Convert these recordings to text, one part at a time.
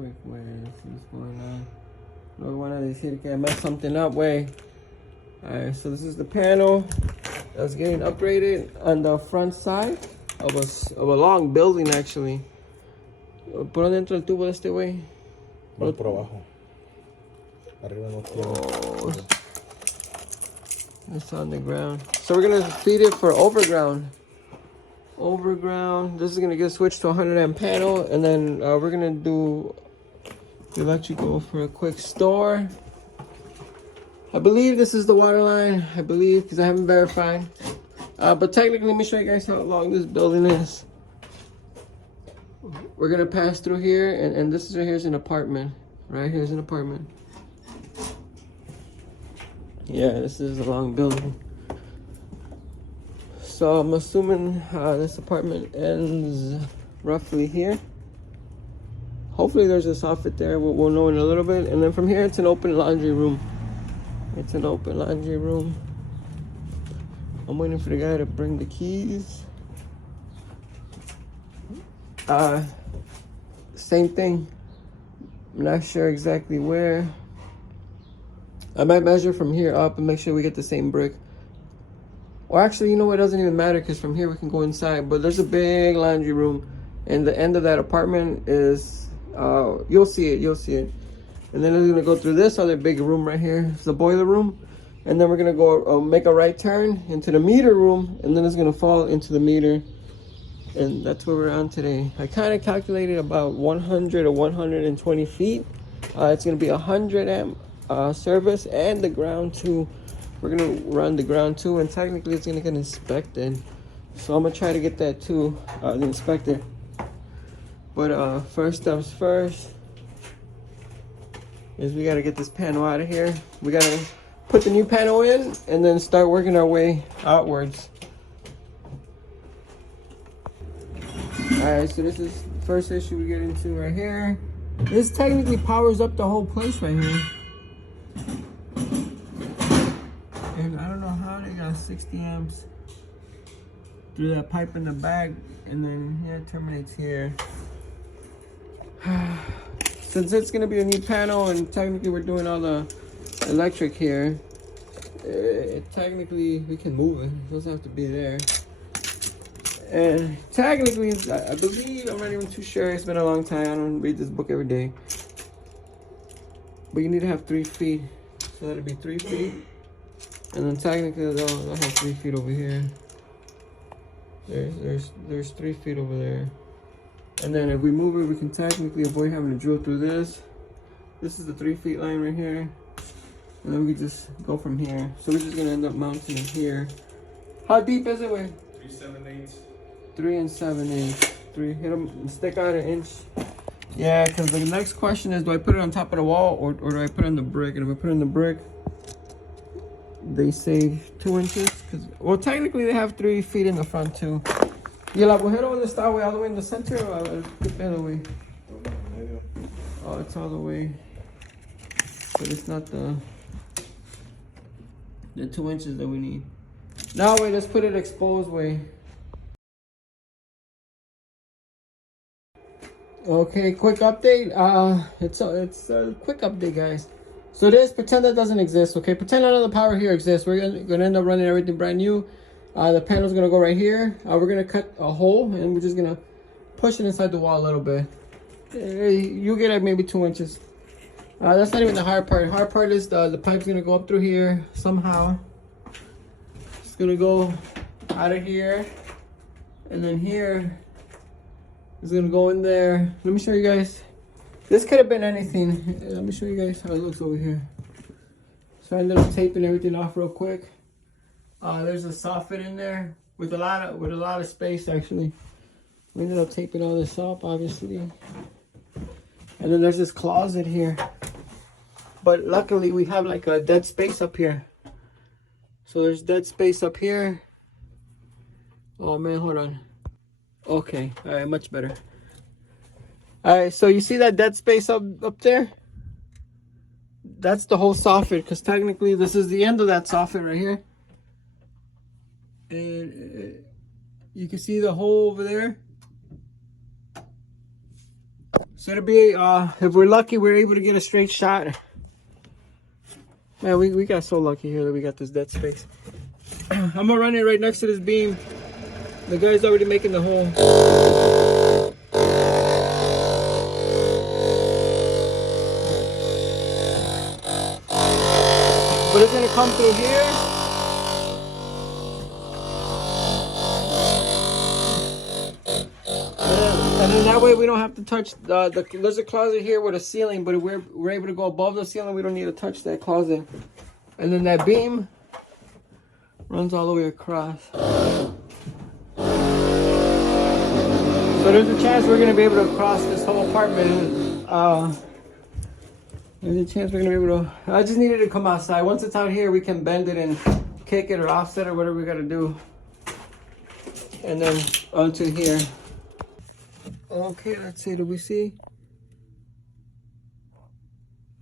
quick way. Let's see what's going on. Another one of these here. Okay, I messed something up. Way. Alright, so this is the panel that's getting upgraded on the front side of a long building actually. ¿Por dónde entra el tubo de este güey? No, por abajo. Arriba no tiene. Oh, it's on the ground. So we're gonna feed it for overground. This is gonna get switched to a 100 amp panel, and then we're gonna do the electrical for a quick store. I believe this is the water line. I believe, because I haven't verified. But technically, let me show you guys how long this building is. We're gonna pass through here, and this is right here is an apartment. Right here's an apartment. Yeah, this is a long building. So I'm assuming this apartment ends roughly here. Hopefully there's a soffit there. We'll know in a little bit. And then from here, it's an open laundry room. It's an open laundry room. I'm waiting for the guy to bring the keys. Same thing. I'm not sure exactly where. I might measure from here up and make sure we get the same brick. Or actually, you know what? It doesn't even matter because from here we can go inside. But there's a big laundry room. And the end of that apartment is, you'll see it. And then we're gonna go through this other big room right here. It's the boiler room. And then we're gonna go make a right turn into the meter room. And then it's gonna fall into the meter. And that's where we're on today. I kind of calculated about 100 or 120 feet. It's gonna be a 100 amp service and the ground too. We're gonna run the ground too, and technically it's gonna get inspected. So I'm gonna try to get that too, the inspector. But first steps first is we gotta get this panel out of here. We gotta put the new panel in and then start working our way outwards. Alright, so this is the first issue we get into right here. This technically powers up the whole place right here. And I don't know how they got 60 amps through that pipe in the back, and then yeah, it terminates here. Since it's gonna be a new panel and technically we're doing all the electric here, technically we can move it. It doesn't have to be there. And technically, I believe, I'm not even too sure. It's been a long time. I don't read this book every day. But you need to have 3 feet. So that'll be 3 feet. And then technically, they'll have 3 feet over here. There's 3 feet over there. And then if we move it, we can technically avoid having to drill through this. This is the 3 feet line right here. And then we just go from here. So we're just gonna end up mounting it here. How deep is it, Wade? 3 7/8. 3 7/8. 3. Hit them. Stick out an inch. Yeah, because the next question is, do I put it on top of the wall or do I put it on the brick? And if I put it on the brick, they save 2 inches. Well, technically they have 3 feet in the front too. ¿Y el agujero donde está, güey? All the way in the center or qué pedo, güey? Oh, it's all the way. But it's not the 2 inches that we need. Now, wait, let's put it exposed, way. Okay, quick update. It's a quick update, guys. So pretend that doesn't exist. Okay, pretend none of the power here exists. We're gonna end up running everything brand new. The panel's gonna go right here. We're gonna cut a hole and we're just gonna push it inside the wall a little bit. You get like maybe 2 inches. That's not even the hard part. The hard part is the pipe's gonna go up through here somehow. It's gonna go out of here, and then here is gonna go in there. Let me show you guys. This could have been anything. Let me show you guys how it looks over here. So I ended up taping everything off real quick. There's a soffit in there with a lot of space actually. We ended up taping all this up, obviously. And then there's this closet here. But luckily we have like a dead space up here. So there's dead space up here. Oh man, hold on. Okay, all right, much better. All right, so you see that dead space up there? That's the whole soffit, because technically this is the end of that soffit right here. And you can see the hole over there. So to be, if we're lucky, we're able to get a straight shot. Man, we got so lucky here that we got this dead space. I'm gonna run it right next to this beam. The guy's already making the hole. But it's gonna come through here. And then that way we don't have to touch there's a closet here with a ceiling, but if we're able to go above the ceiling, we don't need to touch that closet. And then that beam runs all the way across. So there's a chance we're gonna be able to cross this whole apartment. There's a chance we're gonna be able to. I just needed to come outside. Once it's out here, we can bend it and kick it or offset or whatever we gotta do. And then onto here. Okay, let's see. Do we see?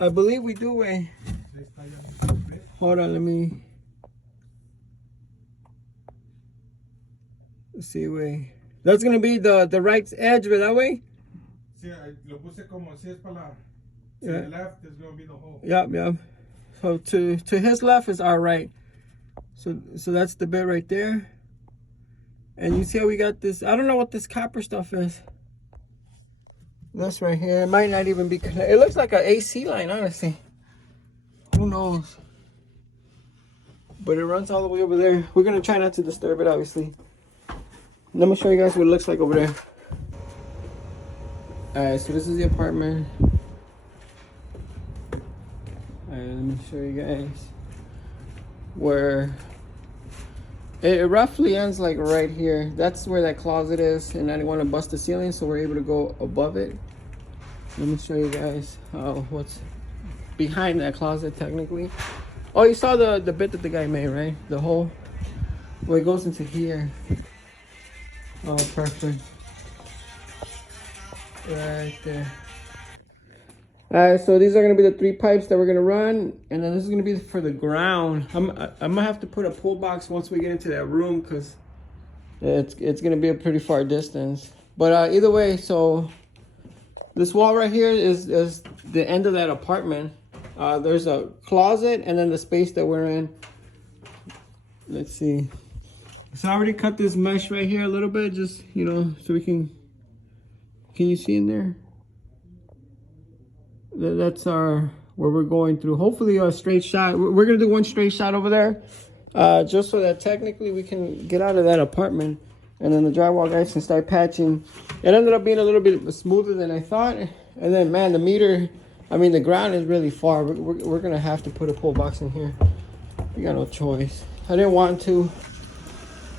I believe we do. Wait. Hold on. Let me. Let's see. Wait. That's gonna be the right edge, but that way. Sí, lo puse como si es para la. Yeah. To the left is gonna be the hole. Yep, yep. So to his left is our right. So that's the bit right there. And you see how we got this? I don't know what this copper stuff is. This right here, it might not even be connected. It looks like an AC line, honestly. Who knows? But it runs all the way over there. We're gonna try not to disturb it, obviously. Let me show you guys what it looks like over there. Alright, so this is the apartment. Alright, let me show you guys where it roughly ends, like right here. That's where that closet is, and I didn't want to bust the ceiling, so we're able to go above it. Let me show you guys what's behind that closet technically. Oh, you saw the bit that the guy made, right? The hole where it goes into here. Oh, perfect. Right there. Alright, so these are gonna be the 3 pipes that we're gonna run, and then this is gonna be for the ground. I'm gonna have to put a pull box once we get into that room, because it's gonna be a pretty far distance. But either way, so this wall right here is the end of that apartment. There's a closet and then the space that we're in. Let's see. So I already cut this mesh right here a little bit, just, you know, so we can you see in there? That's where we're going through. Hopefully a straight shot. We're gonna do one straight shot over there, just so that technically we can get out of that apartment, and then the drywall guys can start patching. It ended up being a little bit smoother than I thought, and then man, the ground is really far. We're gonna have to put a pole box in here. We got no choice. I didn't want to.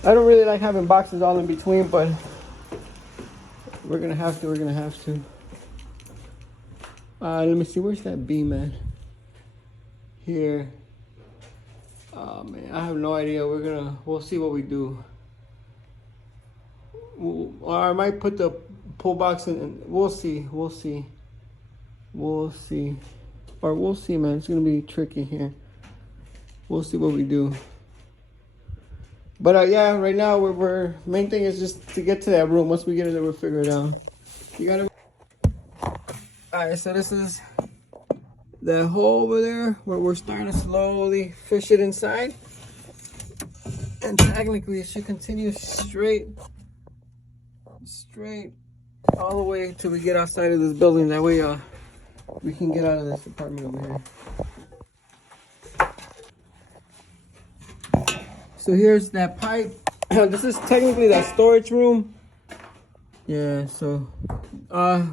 I don't really like having boxes all in between, but we're gonna have to. Let me see, where's that beam at? Here. Oh man, I have no idea. We'll see what we do. Or I might put the pull box in, and we'll see. Or we'll see, man. It's gonna be tricky here. We'll see what we do. But yeah, right now we're main thing is just to get to that room. Once we get in there, we'll figure it out. You gotta. Alright, so this is the hole over there where we're starting to slowly fish it inside. And technically it should continue straight all the way till we get outside of this building. That way we can get out of this apartment over here. So here's that pipe. This is technically that storage room. Yeah, so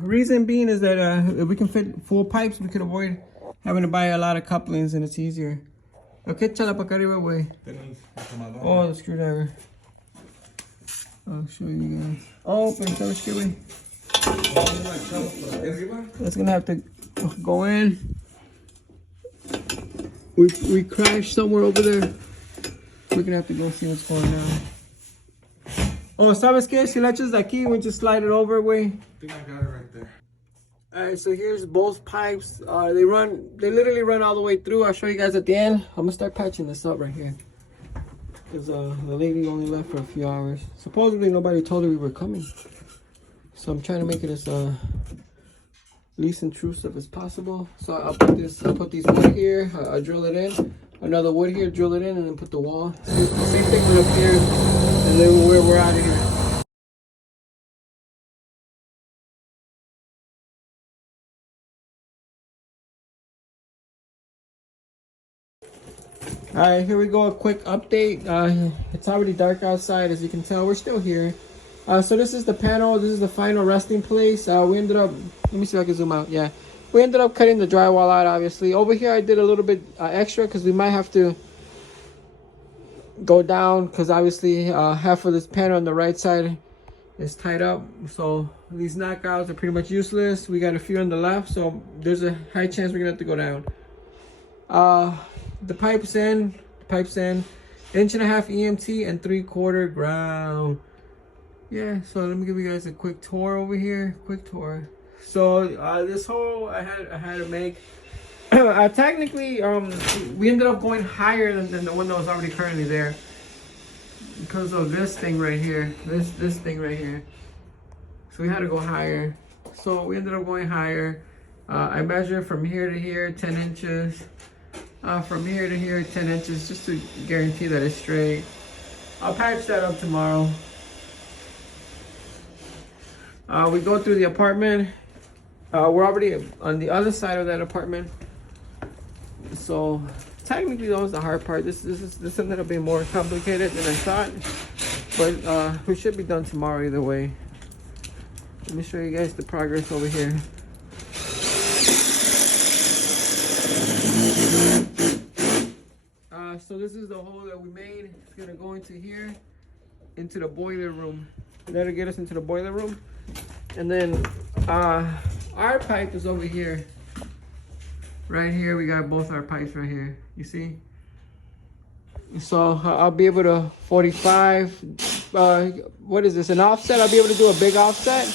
reason being is that if we can fit full pipes, we could avoid having to buy a lot of couplings, and it's easier. Okay, chala pa arriba, güey. Oh, the screwdriver. I'll show you guys. Oh, pero sabes qué, güey. That's gonna have to go in. We crashed somewhere over there. We're gonna have to go see what's going on. Oh, ¿sabes qué? Si la echas de aquí, we just slide it over, güey. I think I got it right there. Alright, so here's both pipes. They literally run all the way through. I'll show you guys at the end. I'm gonna start patching this up right here. Because the lady only left for a few hours. Supposedly nobody told her we were coming. So I'm trying to make it as least intrusive as possible. So I'll put these wood here, I'll drill it in, another wood here, drill it in, and then put the wall. Same thing with up here, and then we're out of here. All right, here we go. A quick update. It's already dark outside, as you can tell. We're still here. So this is the panel. This is the final resting place. We ended up. Let me see if I can zoom out. Yeah, we ended up cutting the drywall out. Obviously, over here I did a little bit extra because we might have to go down because obviously half of this panel on the right side is tied up. So these knockouts are pretty much useless. We got a few on the left, so there's a high chance we're gonna have to go down. The pipes in, 1.5 inch EMT and 3/4 ground. Yeah, so let me give you guys a quick tour over here. Quick tour. So this hole I had to make. Technically, we ended up going higher than the one that was already currently there because of this thing right here. This thing right here. So we had to go higher. So we ended up going higher. I measured from here to here 10 inches. From here to here 10 inches, just to guarantee that it's straight. I'll patch that up tomorrow. We go through the apartment. We're already on the other side of that apartment, so technically that was the hard part. This ended up being more complicated than I thought, but we should be done tomorrow either way. Let me show you guys the progress over here. So this is the hole that we made. It's gonna go into here, into the boiler room. That'll get us into the boiler room. And then our pipe is over here. Right here, we got both our pipes right here. You see? So I'll be able to 45, what is this, an offset? I'll be able to do a big offset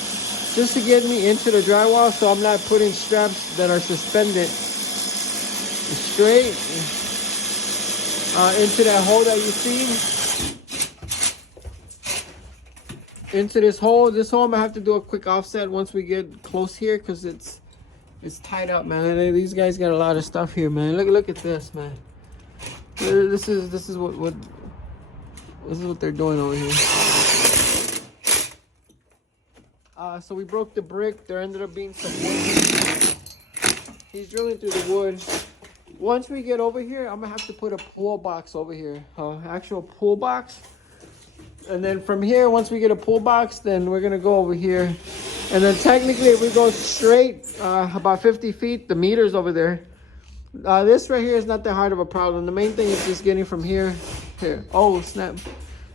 just to get me into the drywall so I'm not putting straps that are suspended straight into that hole that you see. Into this hole. This hole I'm gonna have to do a quick offset once we get close here because it's tied up, man. These guys got a lot of stuff here, man. Look at this, man. This is what they're doing over here. So we broke the brick. There ended up being some wood. He's drilling through the wood. Once we get over here, I'm gonna have to put a pull box over here, actual pull box. And then from here, once we get a pull box, then we're gonna go over here. And then technically, if we go straight about 50 feet, the meter's over there. This right here is not that hard of a problem. The main thing is just getting from here. Oh, snap.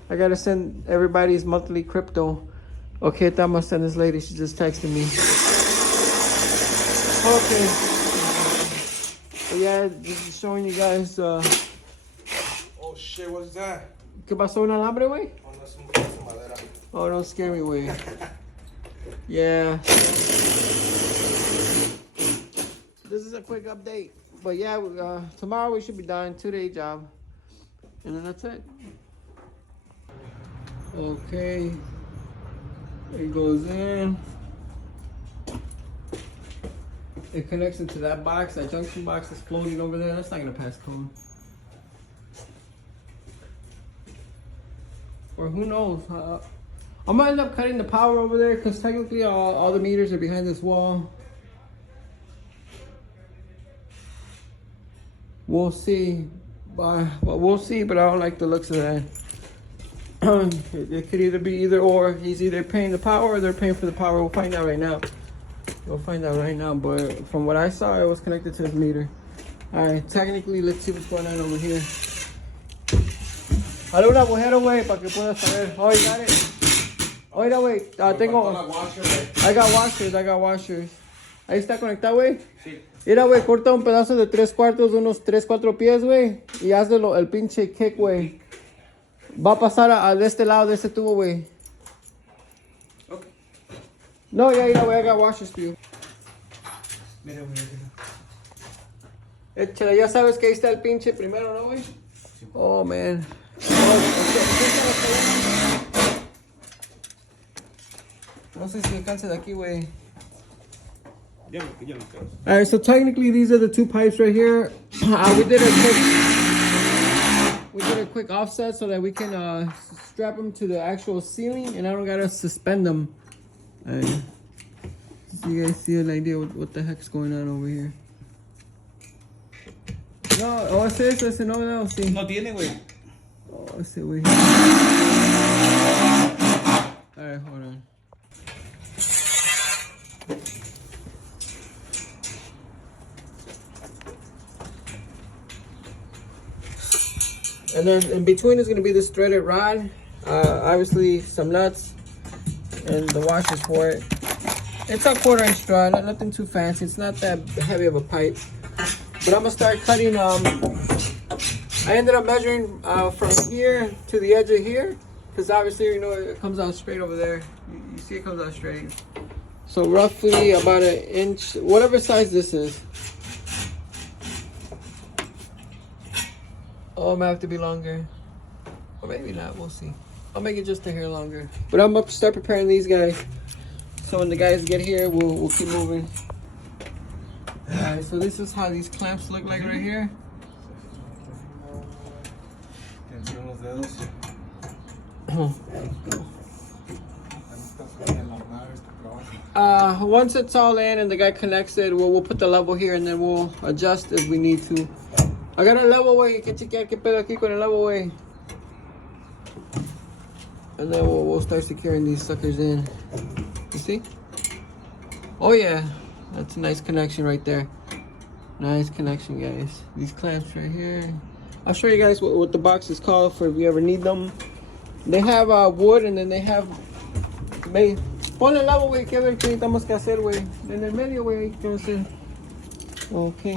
I gotta send everybody's monthly crypto. Okay, I'm gonna send this lady. She just texted me. Okay. So yeah, just showing you guys. Oh shit, what's that? ¿Qué pasó? ¿Un alambre, güey? Oh, no, es un pedazo de madera. Oh, don't scare me, güey. Yeah. This is a quick update. But yeah, tomorrow we should be done. 2-day job. And then that's it. Okay. It goes in. It connects into that box, that junction box that's floating over there. That's not gonna pass code. Or who knows? I'm gonna end up cutting the power over there because technically all the meters are behind this wall. We'll see. Well, we'll see, but I don't like the looks of that. It could either be either or. He's either paying the power or they're paying for the power. We'll find out right now. We'll find out right now, but from what I saw, it was connected to his meter. Alright, technically, let's see what's going on over here. Dale un agujero, güey, para que puedas saber. Oh, you got it? Oiga, güey, I got washers. Ahí está conectado, güey. Sí. Mira, güey, corta un pedazo de 3/4 de unos 3-4 pies, güey, y hazle el pinche kick, güey. Va a pasar de este lado de este tubo, güey. Okay. No, ya, güey, I got washers for you. Mira, güey. Échale, ya sabes que ahí está el pinche primero, ¿no, güey? Sí. Oh, man. No sé si alcance de aquí, güey. All right, so technically these are the two pipes right here. We did a quick offset so that we can strap them to the actual ceiling, and I don't gotta suspend them. So you guys see an idea what the heck's going on over here. No, es eso, ese no, sí. No tiene, güey. Oh, ese güey. Alright, hold on. And then in between is going to be this threaded rod. Obviously some nuts and the washers for it. It's a 1/4" rod, nothing too fancy. It's not that heavy of a pipe. But I'm going to start cutting. I ended up measuring from here to the edge of here. Because obviously, you know, it comes out straight over there. You see it comes out straight. So roughly about 1 inch, whatever size this is. Oh, it might have to be longer. Or maybe not, we'll see. I'll make it just a hair longer. But I'm up to start preparing these guys. So when the guys get here, we'll keep moving. Alright, so this is how these clamps look like right here. Once it's all in and the guy connects it, we'll put the level here and then we'll adjust if we need to. I got a level way. Que chequear qué pedo aquí con el level way. And then we'll start securing these suckers in. You see? Oh yeah, that's a nice connection right there. Nice connection, guys. These clamps right here. I'll show you guys what the box is called for if you ever need them. They have wood and then they have. Ponle el agua, güey, que ver qué necesitamos que hacer, güey. En el medio, güey, ¿qué hacer? Okay.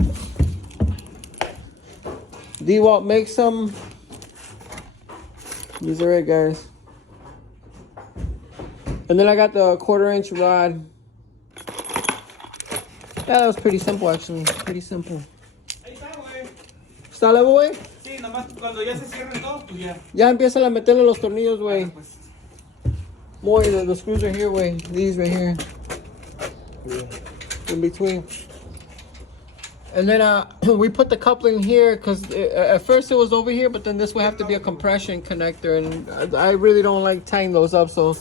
D-Walt makes some. These are it, guys. And then I got the 1/4" rod. Yeah, that was pretty simple, actually. Pretty simple. Ahí está, güey. ¿Está level, güey? Sí, nomás cuando ya se cierren todos, pues ya. Ya empiezan a meterle los tornillos, güey. Pues. More, the screws are here, way. These right here. In between. And then we put the coupling here because at first it was over here, but then this will have to be a compression connector, and I really don't like tying those up, so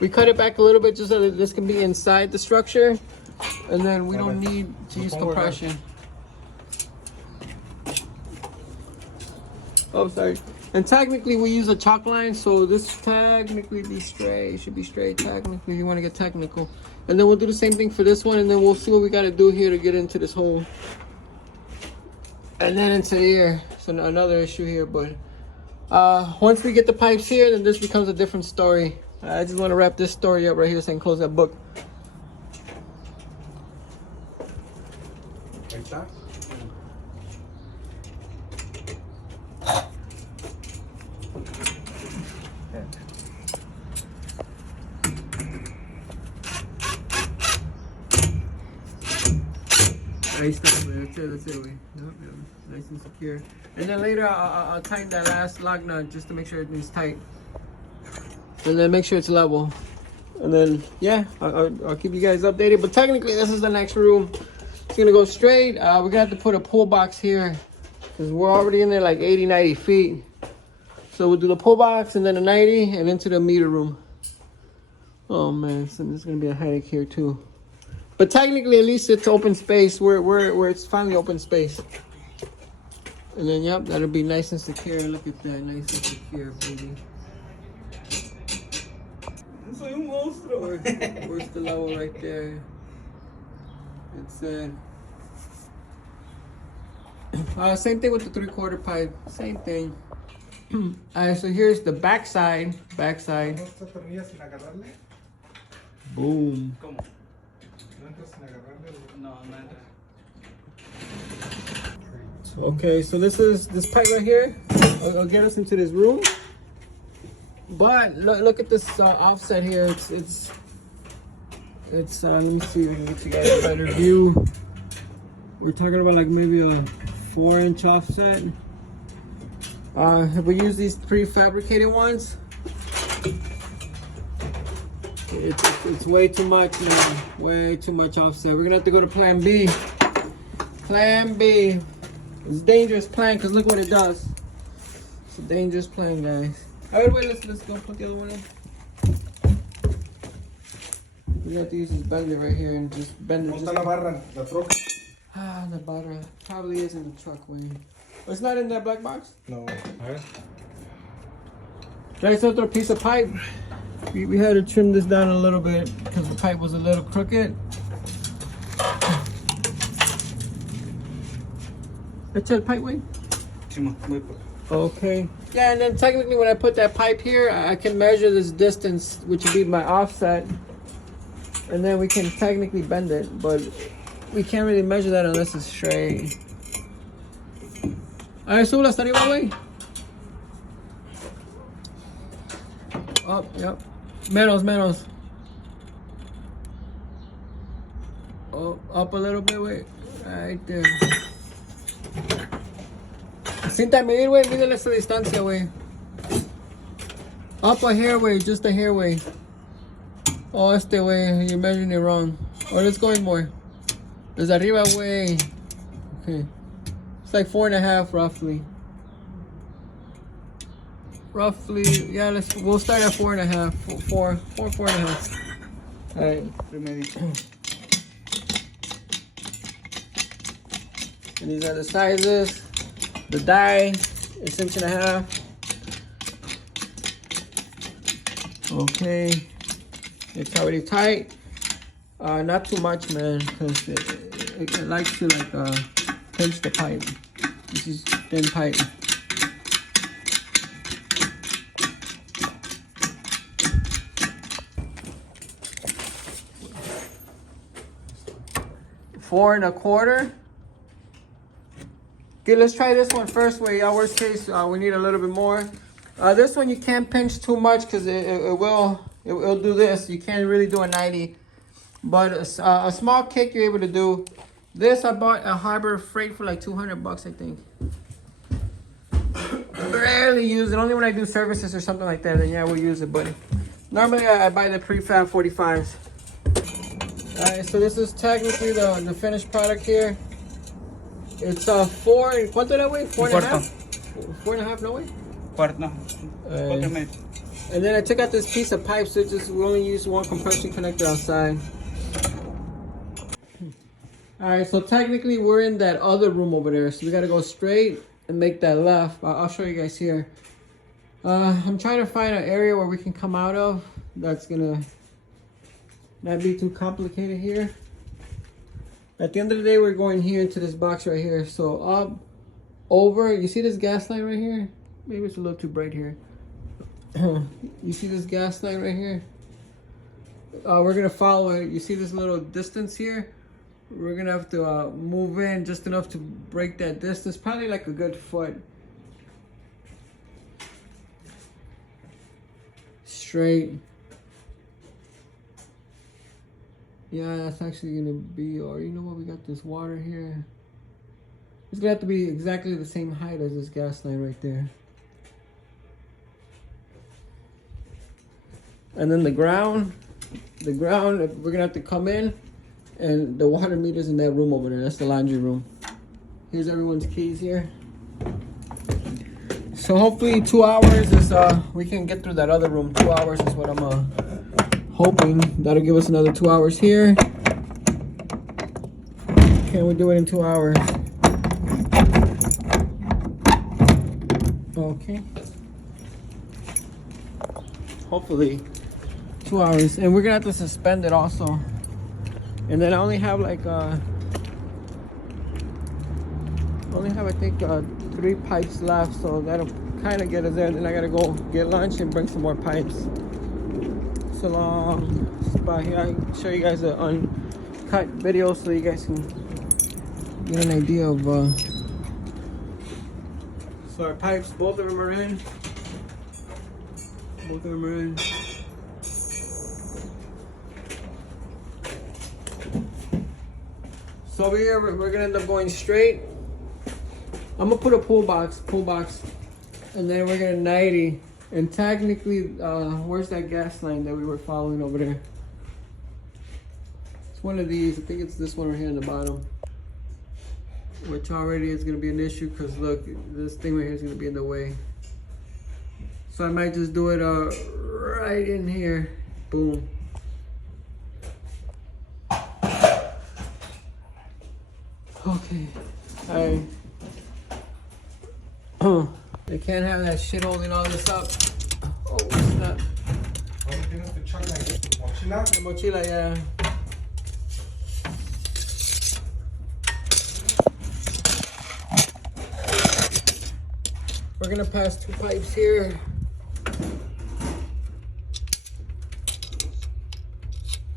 we cut it back a little bit just so that this can be inside the structure, and then we don't need to use compression. Oh, sorry. And technically we use a chalk line, so this technically be straight. It should be straight technically if you want to get technical. And then we'll do the same thing for this one, and then we'll see what we got to do here to get into this hole. And then into here. So another issue here, but once we get the pipes here, then this becomes a different story. I just want to wrap this story up right here so I can close that book. Ahí está. That's it, wait. Yep. Nice and secure. And then later I'll tighten that last lock nut just to make sure everything's tight. And then make sure it's level. And then, yeah, I'll keep you guys updated. But technically, this is the next room. It's gonna go straight. We're gonna have to put a pull box here because we're already in there like 80, 90 feet. So we'll do the pull box and then a 90 and into the meter room. Oh man, so this is gonna be a headache here too. But technically, at least it's open space where it's finally open space. And then, yep, that'll be nice and secure. Look at that, nice and secure, baby. Soy un monstruo. Where's the level right there? It's same thing with the 3/4 pipe. Same thing. Alright, so here's the backside. Backside. Boom. ¿Cómo? No, no entra. Okay, so this pipe right here. I'll get us into this room. But look at this offset here. It's let me see if we can get you guys a better view. We're talking about like maybe a 4-inch offset. If we use these prefabricated ones, It's way too much, man. Way too much offset. We're gonna have to go to plan B. Plan B. It's a dangerous plan because look what it does. It's a dangerous plan, guys. Alright, wait, let's go put the other one in. We have to use this bender right here and just bend it. ¿Dónde está la barra? La troca? Ah, the barra probably is in the truck way. It's not in that black box? No. A ver. There's another piece of pipe. We had to trim this down a little bit because the pipe was a little crooked. That's the pipe way? Okay. Yeah, and then technically when I put that pipe here, I can measure this distance, which would be my offset. And then we can technically bend it, but we can't really measure that unless it's straight. Alright, so let's start way. Up, yep. Menos. Oh, up a little bit, wait. Right there. Cinta medir, güey. Mídele esa distancia, güey. Up a hair, güey. Just a hair, güey. Oh, este, güey. You're measuring it wrong. Or it's going more. Desde arriba, güey. Okay. It's like 4.5, roughly. Roughly, yeah, we'll start at 4.5. 4.5. Alright. And these are the sizes. The die is 1.5 inches. Okay. It's already tight. Not too much, man, because it likes to like pinch the pipe. This is thin pipe. Four and a quarter. Okay, let's try this one first. Way, worst case, we need a little bit more. This one you can't pinch too much because it will do this. You can't really do a 90, but a small kick you're able to do. This I bought at Harbor Freight for like $200, I think. Rarely use it. Only when I do services or something like that. Then yeah, we'll use it. But normally I buy the prefab 45s. Alright, so this is technically the finished product here. It's 4. ¿Cuánto era, güey? 4.5? 4.5, no way? Cuarto. And then I took out this piece of pipe, so we only use one compression connector outside. Alright, so technically we're in that other room over there, so we gotta go straight and make that left. I'll show you guys here. I'm trying to find an area where we can come out of that's gonna not be too complicated here. At the end of the day, we're going here into this box right here. So up, over, you see this gas line right here? Maybe it's a little too bright here. You see this gas line right here? We're gonna follow it. You see this little distance here? We're gonna have to move in just enough to break that distance, probably like a good foot. Straight. Yeah, that's actually gonna be, or you know what, we got this water here. It's gonna have to be exactly the same height as this gas line right there. And then the ground, we're gonna have to come in, and the water meter's in that room over there. That's the laundry room. Here's everyone's keys here. So hopefully 2 hours is, we can get through that other room. 2 hours is what I'm, hoping. That'll give us another 2 hours here. Can we do it in 2 hours? Okay. Hopefully 2 hours. And we're gonna have to suspend it also. And then I only have like I think 3 pipes left, so that'll kind of get us there. Then I gotta go get lunch and bring some more pipes. It's a long spot here. I can show you guys an uncut video so you guys can get an idea of so our pipes, both of them are in. Both of them are in. So over here we're gonna end up going straight. I'm gonna put a pull box, and then we're gonna 90 And technically, where's that gas line that we were following over there? It's one of these. I think it's this one right here in the bottom. Which already is going to be an issue because look, this thing right here is going to be in the way. So I might just do it right in here. Boom. Okay. Alright. They can't have that shit holding all this up. Oh, snap. The mochila, yeah. We're gonna pass 2 pipes here.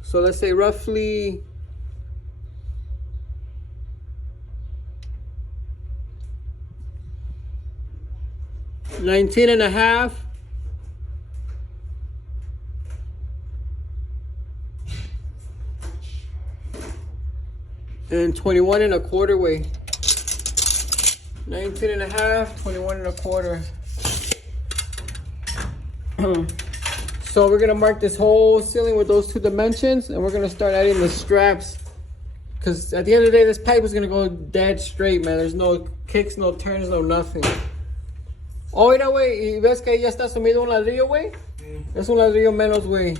So let's say roughly 19 and a half. And 21 and a quarter way. 19 and a half, 21 and a quarter. So we're gonna mark this whole ceiling with those 2 dimensions, and we're gonna start adding the straps. Cause at the end of the day, this pipe is gonna go dead straight, man. There's no kicks, no turns, no nothing. Oh, mira, güey, y ves que ahí ya está sumido un ladrillo, güey. Es un ladrillo menos, güey.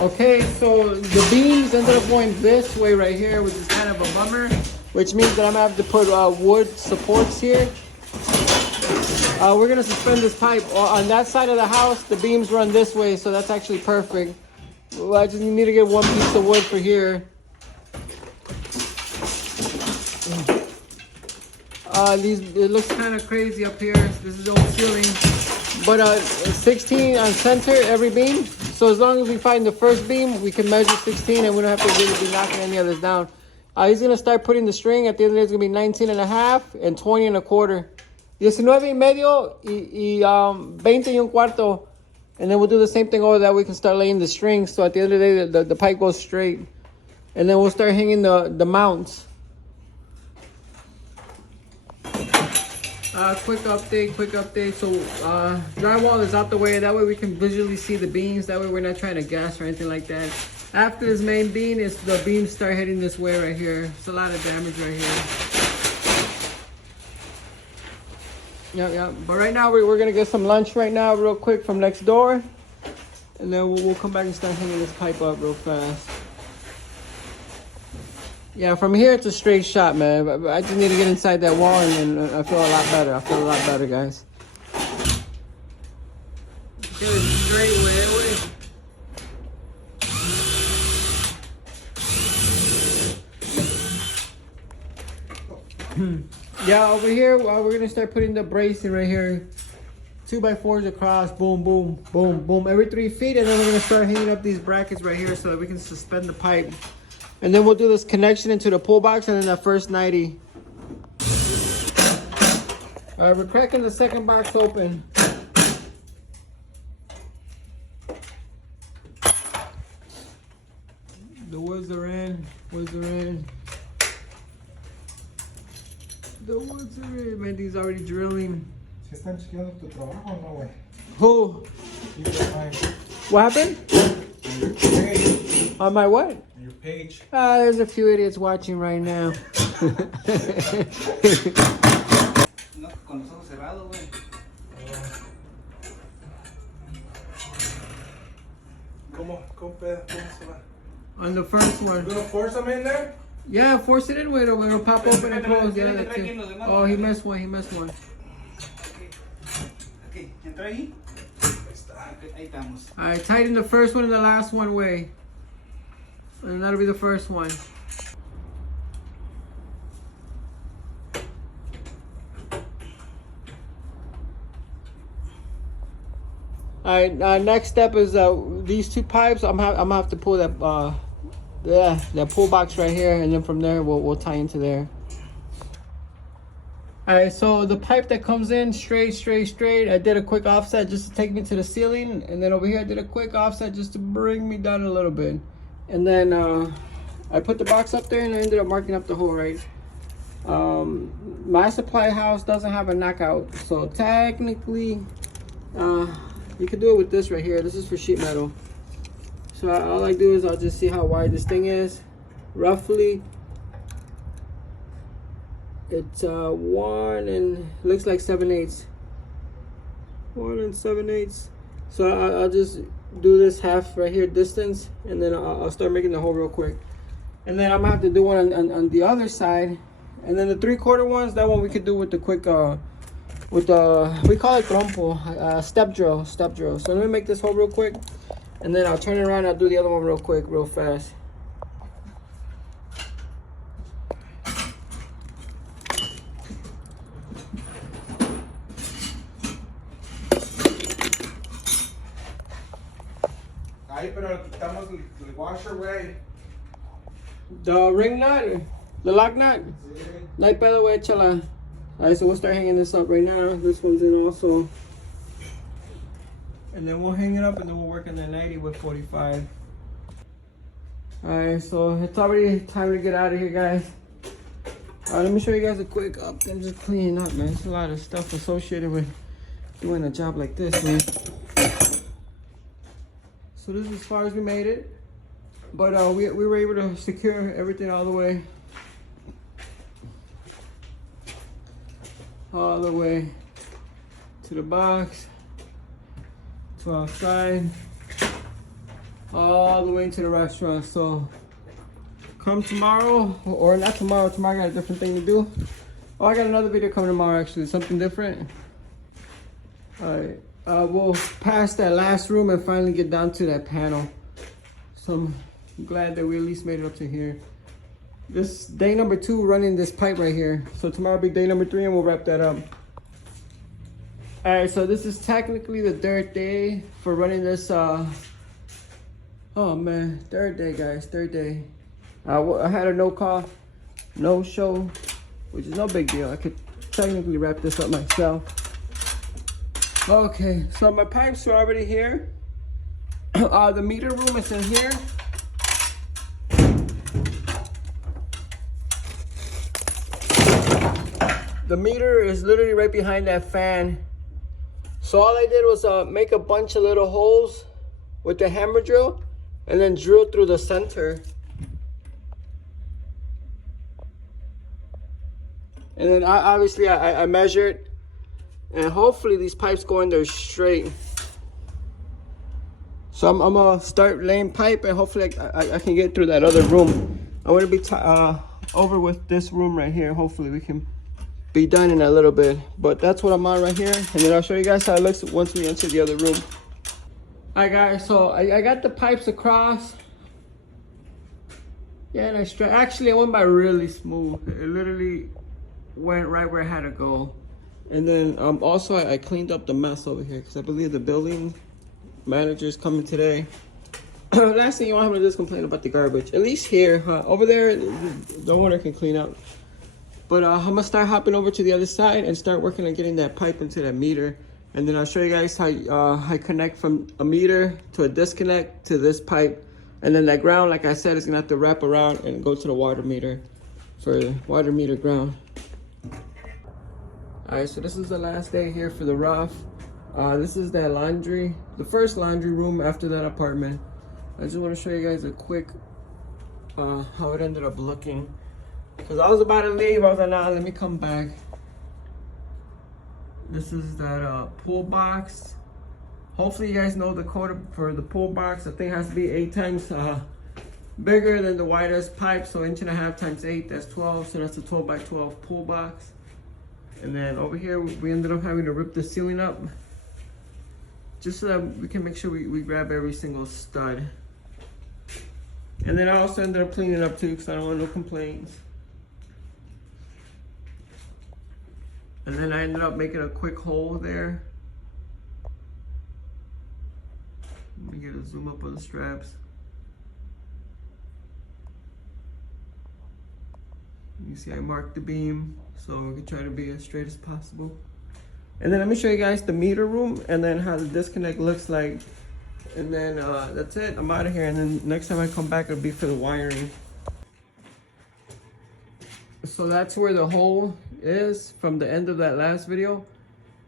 Okay, so the beams ended up going this way right here, which is kind of a bummer. Which means that I'm gonna have to put wood supports here. We're gonna suspend this pipe on that side of the house. The beams run this way, so that's actually perfect. Well, I just need to get 1 piece of wood for here. It looks kind of crazy up here. This is the old ceiling, but 16 on center every beam. So as long as we find the first beam, we can measure 16, and we don't have to really be knocking any others down. He's gonna start putting the string. At the end of the day, it's gonna be 19 and a half and 20 and a quarter. 19 y medio y 20 y un cuarto. And then we'll do the same thing over that. We can start laying the strings. So at the end of the day, the pipe goes straight. And then we'll start hanging the mounts. Quick update. So drywall is out the way. That way we can visually see the beams. That way we're not trying to gas or anything like that. After this main beam, the beams start heading this way right here. It's a lot of damage right here. Yeah. But right now we're gonna get some lunch right now, real quick from next door, and then we'll come back and start hanging this pipe up real fast. Yeah, from here it's a straight shot, man. I just need to get inside that wall, and I feel a lot better. I feel a lot better, guys. Get it straight way. Yeah, over here we're gonna start putting the bracing right here. 2x4s across, boom, boom, boom, boom, every 3 feet, and then we're gonna start hanging up these brackets right here so that we can suspend the pipe. And then we'll do this connection into the pull box, and then that first 90. All right, we're cracking the second box open. The woods are in. The woods are in. Man, he's already drilling. Who? What happened? On my what? Your page. There's a few idiots watching right now. ¿Cómo se va? On the first one. You gonna force them in there? Yeah, force it in with him. It'll pop open and close. Yeah, that's it. Oh, he missed one. Okay, ¿entra ahí? Ahí estamos. Alright, tighten the first one and the last one way. And that'll be the first one. Alright, next step is these 2 pipes. I'm gonna have to pull that that pull box right here, and then from there we'll tie into there. Alright, so the pipe that comes in straight, I did a quick offset just to take me to the ceiling, and then over here I did a quick offset just to bring me down a little bit. And then I put the box up there, and I ended up marking up the hole right. My supply house doesn't have a knockout, so technically you can do it with this right here. This is for sheet metal. So all I do is I'll just see how wide this thing is. Roughly it's 1 and looks like 7/8. 1 7/8. So I'll just do this half right here distance, and then I'll start making the hole real quick. And then I'm gonna have to do one on the other side. And then the 3/4 ones, that one we could do with the quick with the, we call it trompo, step drill. So let me make this hole real quick, and then I'll turn it around and I'll do the other one real quick, real fast. Ahí, pero quitamos el washer, güey. The ring nut, the lock nut. No hay pedo, güey, échala. Alright, so we'll start hanging this up right now. This one's in also. And then we'll hang it up, and then we'll work on the 90 with 45. Alright, so it's already time to get out of here, guys. Let me show you guys a quick up. I'm just cleaning up, man. There's a lot of stuff associated with doing a job like this, man. So this is as far as we made it. But we were able to secure everything all the way. All the way to the box, to outside, all the way into the restaurant. So come tomorrow, or not tomorrow, tomorrow I got a different thing to do. Oh, I got another video coming tomorrow, actually, something different. Alright, we'll pass that last room and finally get down to that panel. So I'm glad that we at least made it up to here. This day number 2 running this pipe right here. So tomorrow will be day number 3 and we'll wrap that up. Alright, so this is technically the 3rd day for running this. Oh man, 3rd day, guys, 3rd day. I had a no call, no show, which is no big deal. I could technically wrap this up myself. Okay, so my pipes are already here. The meter room is in here. The meter is literally right behind that fan. So all I did was make a bunch of little holes with the hammer drill and then drill through the center. And then obviously I measured, and hopefully these pipes go in there straight. So I'm gonna start laying pipe, and hopefully I can get through that other room. I want to be over with this room right here. Hopefully we can be done in a little bit, but that's what I'm on right here, and then I'll show you guys how it looks once we enter the other room. Alright guys, so I got the pipes across. Yeah, and actually I went by really smooth. It literally went right where I had to go. And then also I cleaned up the mess over here, because I believe the building manager is coming today. Last thing you want him to do is complain about the garbage. At least here, over there the owner can clean up. But I'm gonna start hopping over to the other side and start working on getting that pipe into that meter. And then I'll show you guys how I connect from a meter to a disconnect to this pipe. And then that ground, like I said, is gonna have to wrap around and go to the water meter for water meter ground. Alright, so this is the last day here for the rough. This is that laundry, the first laundry room after that apartment. I just want to show you guys a quick how it ended up looking. Because I was about to leave, I was like, nah, let me come back. This is that pull box. Hopefully you guys know the code for the pull box. I think it has to be 8 times bigger than the widest pipe. So 1.5 inches times 8, that's 12. So that's a 12 by 12 pull box. And then over here, we ended up having to rip the ceiling up, just so that we can make sure we grab every single stud. And then I also ended up cleaning up too, because I don't want no complaints. And then I ended up making a quick hole there. Let me get a zoom up on the straps. You see I marked the beam, so we can try to be as straight as possible. And then let me show you guys the meter room and then how the disconnect looks like. And then that's it, I'm out of here. And then next time I come back, it'll be for the wiring. So that's where the hole is from the end of that last video.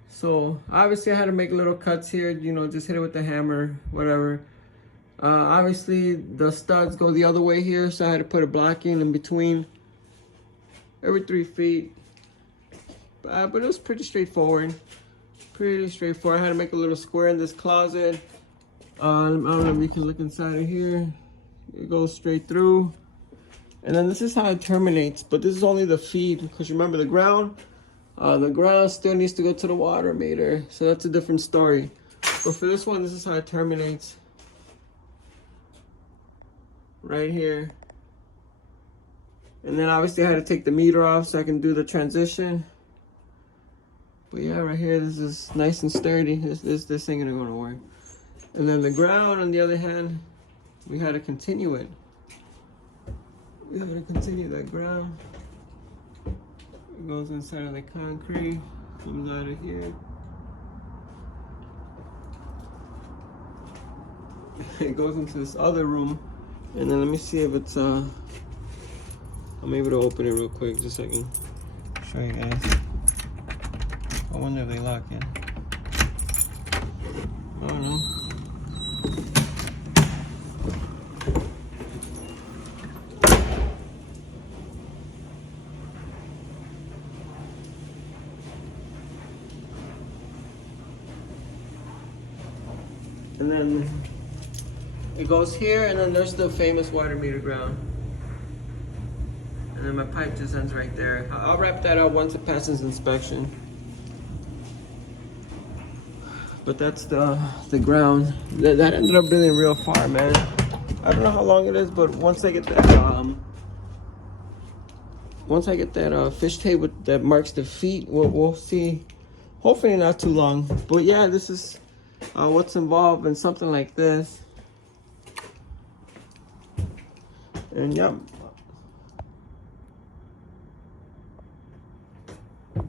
So obviously I had to make little cuts here, you know, just hit it with the hammer, whatever. Obviously the studs go the other way here, so I had to put a blocking in between every 3 feet. But it was pretty straightforward. Pretty straightforward. I had to make a little square in this closet. I don't know if you can look inside of here. It goes straight through. And then this is how it terminates, but this is only the feed, because remember the ground still needs to go to the water meter, so that's a different story. But for this one, this is how it terminates. Right here. And then obviously I had to take the meter off so I can do the transition. But yeah, right here, this is nice and sturdy. This ain't gonna work. And then the ground, on the other hand, we had to continue it. We have to continue that ground. It goes inside of the concrete, comes out of here. It goes into this other room. And then let me see if it's, I'm able to open it real quick, just so I can show you guys. I wonder if they lock in. I don't know. And then it goes here, and then there's the famous water meter ground. And then my pipe just ends right there. I'll wrap that up once it passes inspection. But that's the ground. That ended up being real far, man. I don't know how long it is, but once I get that fish tape that marks the feet, we'll see. Hopefully not too long. But yeah, this is what's involved in something like this. And yep,